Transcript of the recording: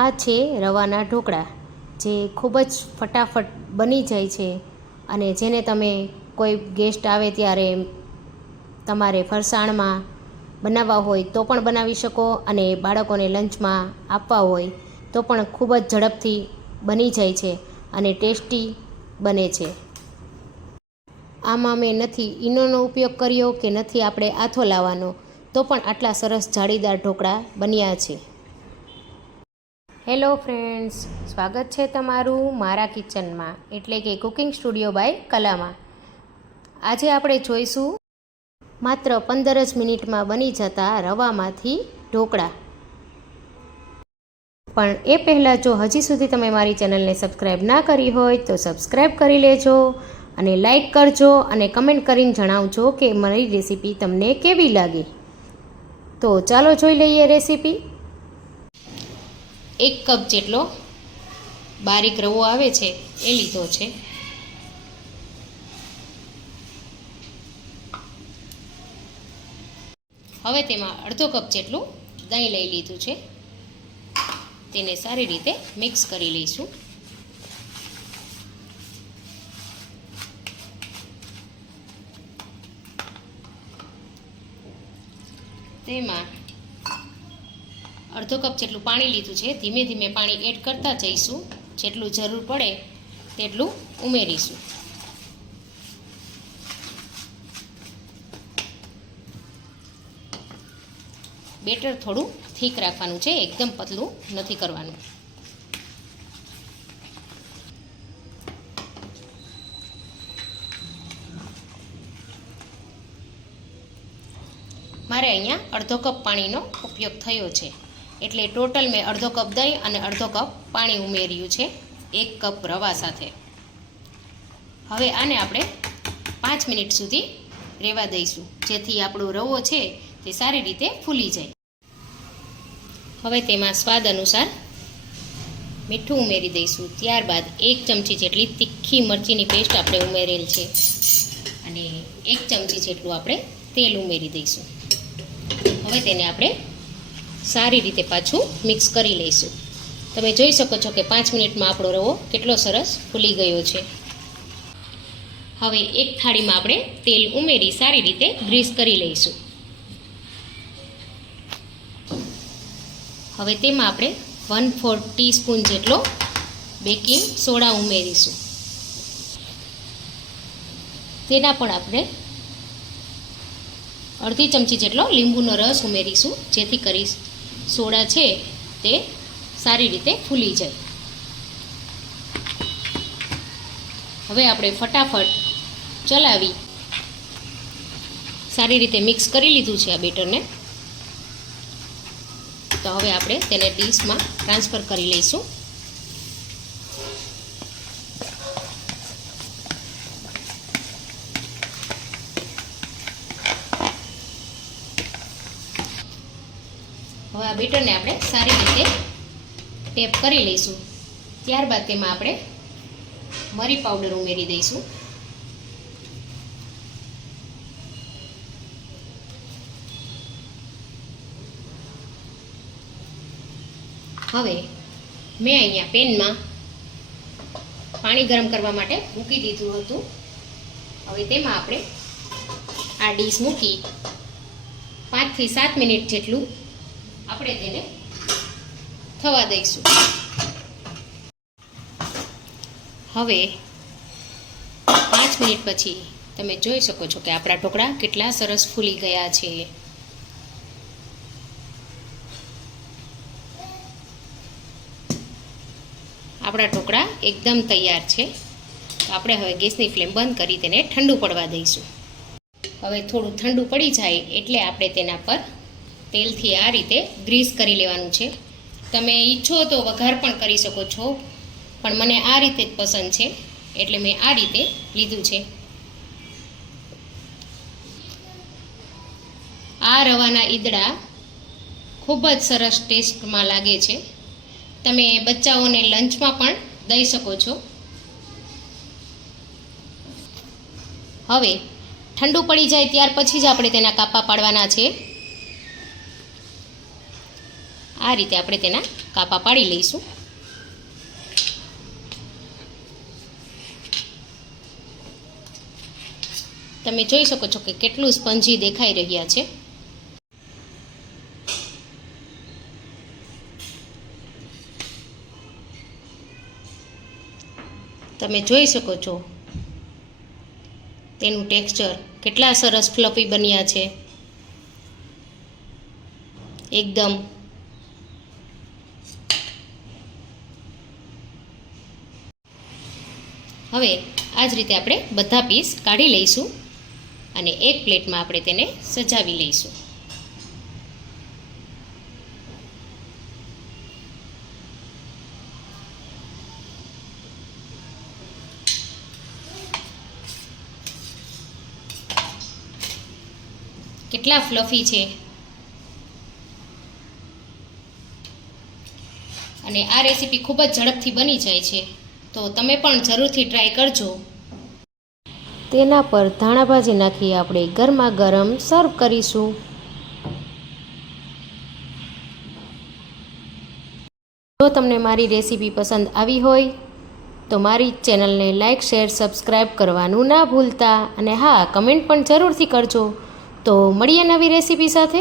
આ છે રવાના ઢોકળા, જે ખૂબ જ ફટાફટ બની જાય છે અને જેને તમે કોઈ ગેસ્ટ આવે ત્યારે તમારે ફરસાણમાં બનાવવા હોય તો પણ બનાવી શકો અને બાળકોને લંચમાં આપવા હોય તો પણ ખૂબ જ ઝડપથી બની જાય છે અને ટેસ્ટી બને છે. આમાં મેં નથી ઈનોનો ઉપયોગ કર્યો કે નથી આપણે આથો લાવવાનો, તો પણ આટલા સરસ જાળીદાર ઢોકળા બન્યા છે. હેલો ફ્રેન્ડ્સ, સ્વાગત છે તમારું મારા કિચનમાં, એટલે કે કુકિંગ સ્ટુડિયો બાય કલામાં. આજે આપણે જોઈશું માત્ર 15 જ મિનિટમાં બની જતા રવામાંથી ઢોકળા. પણ એ પહેલાં જો હજી સુધી તમે મારી ચેનલને સબસ્ક્રાઈબ ના કરી હોય તો સબસ્ક્રાઈબ કરી લેજો અને લાઈક કરજો અને કમેન્ટ કરીને જણાવજો કે મારી રેસીપી તમને કેવી લાગી. તો ચાલો જોઈ લઈએ રેસીપી. 1 કપ જેટલો બારીક રવો આવે છે એ લીધો છે. હવે તેમાં અડધો કપ જેટલું દહીં લઈ લીધું છે. તેને સારી રીતે મિક્સ કરી લઈશું. તેમાં અડધો કપ જેટલું પાણી લીધું છે. ધીમે ધીમે પાણી એડ કરતા જઈશું. જેટલું જરૂર પડે તેટલું ઉમેરીશું. બેટર થોડું થીક રાખવાનું છે, એકદમ પતલું નથી કરવાનું. મારે અહીંયા અડધો કપ પાણીનો ઉપયોગ થયો છે, એટલે ટોટલ મેં અડધો કપ દહીં અને અડધો કપ પાણી ઉમેર્યું છે 1 કપ રવા સાથે. હવે આને આપણે 5 મિનિટ સુધી રહેવા દઈશું, જેથી આપણો રવો છે તે સારી રીતે ફૂલી જાય. હવે તેમાં સ્વાદ અનુસાર મીઠું ઉમેરી દઈશું. ત્યારબાદ 1 ચમચી જેટલી તીખી મરચીની પેસ્ટ આપણે ઉમેરેલ છે અને 1 ચમચી જેટલું આપણે તેલ ઉમેરી દઈશું. હવે તેને આપણે સારી રીતે પાછું મિક્સ કરી લઈશું. તમે જોઈ શકો છો કે 5 મિનિટમાં આપણો રવો કેટલો સરસ ફૂલી ગયો છે. હવે એક થાળીમાં આપણે તેલ ઉમેરી સારી રીતે ગ્રીસ કરી લઈશું. હવે તેમાં આપણે 1/4 ટીસ્પૂન જેટલો બેકિંગ સોડા ઉમેરીશું. તેના પણ આપણે અડધી ચમચી જેટલો લીંબુનો રસ ઉમેરીશું, જેથી કરી સોડા છે તે સારી રીતે ફૂલી જાય. હવે આપણે ફટાફટ ચલાવી સારી રીતે મિક્સ કરી લીધું છે આ બેટરને. તો હવે આપણે તેને ડીશમાં ટ્રાન્સફર કરી લઈશું. હવે આ બેટરને આપણે સારી રીતે ટેપ કરી લઈશું. ત્યારબાદ તેમાં આપણે મરી પાવડર ઉમેરી દઈશું. હવે મેં અહીંયા પેનમાં પાણી ગરમ કરવા માટે મૂકી દીધું હતું. હવે તેમાં આપણે આ ડીશ મૂકી 5 થી 7 મિનિટ જેટલું આપણે તેને થવા દઈશું. હવે 5 મિનિટ પછી તમે જોઈ શકો છો કે આપણા ઢોકળા કેટલા સરસ ફૂલી ગયા છે. આપણા ઢોકળા એકદમ તૈયાર છે. તો આપણે હવે ગેસની ફ્લેમ બંધ કરી તેને ઠંડુ પડવા દઈશું. હવે થોડું ઠંડુ પડી જાય એટલે આપણે તેના પર તેલથી આ રીતે ગ્રીસ કરી લેવાનું છે. તમે ઈચ્છો તો વઘાર પણ કરી શકો છો, પણ મને આ રીતે જ પસંદ છે એટલે મેં આ રીતે લીધું છે. આ રવાના ઈદડા ખૂબ જ સરસ ટેસ્ટમાં લાગે છે. તમે બચ્ચાઓને લંચમાં પણ દઈ શકો છો. હવે ઠંડુ પડી જાય ત્યાર પછી જ આપણે તેના કાપા પાડવાના છે. આ રીતે આપણે તેના કાપા પાડી લઈશું. તમે જોઈ શકો છો કે કેટલું સ્પંજી દેખાઈ રહ્યા છે. તમે જોઈ શકો છો તેનું ટેક્સચર કેટલા સરસ ફ્લફી બન્યા છે. એકદમ હવે આ જ રીતે આપણે બધા પીસ કાઢી લઈશું અને એક પ્લેટમાં આપણે તેને સજાવી લઈશું. કેટલા ફ્લફી છે અને આ રેસીપી ખૂબ જ ઝડપથી બની જાય છે, તો તમે પણ જરૂરથી ટ્રાય કરજો. તેના પર ધાણા ભાજી નાખી આપણે ગરમા ગરમ સર્વ કરીશું. જો તમને મારી રેસીપી પસંદ આવી હોય તો મારી ચેનલને લાઇક, શેર, સબસ્ક્રાઈબ કરવાનું ના ભૂલતા અને હા, કમેન્ટ પણ જરૂરથી કરજો. તો મળીએ નવી રેસીપી સાથે.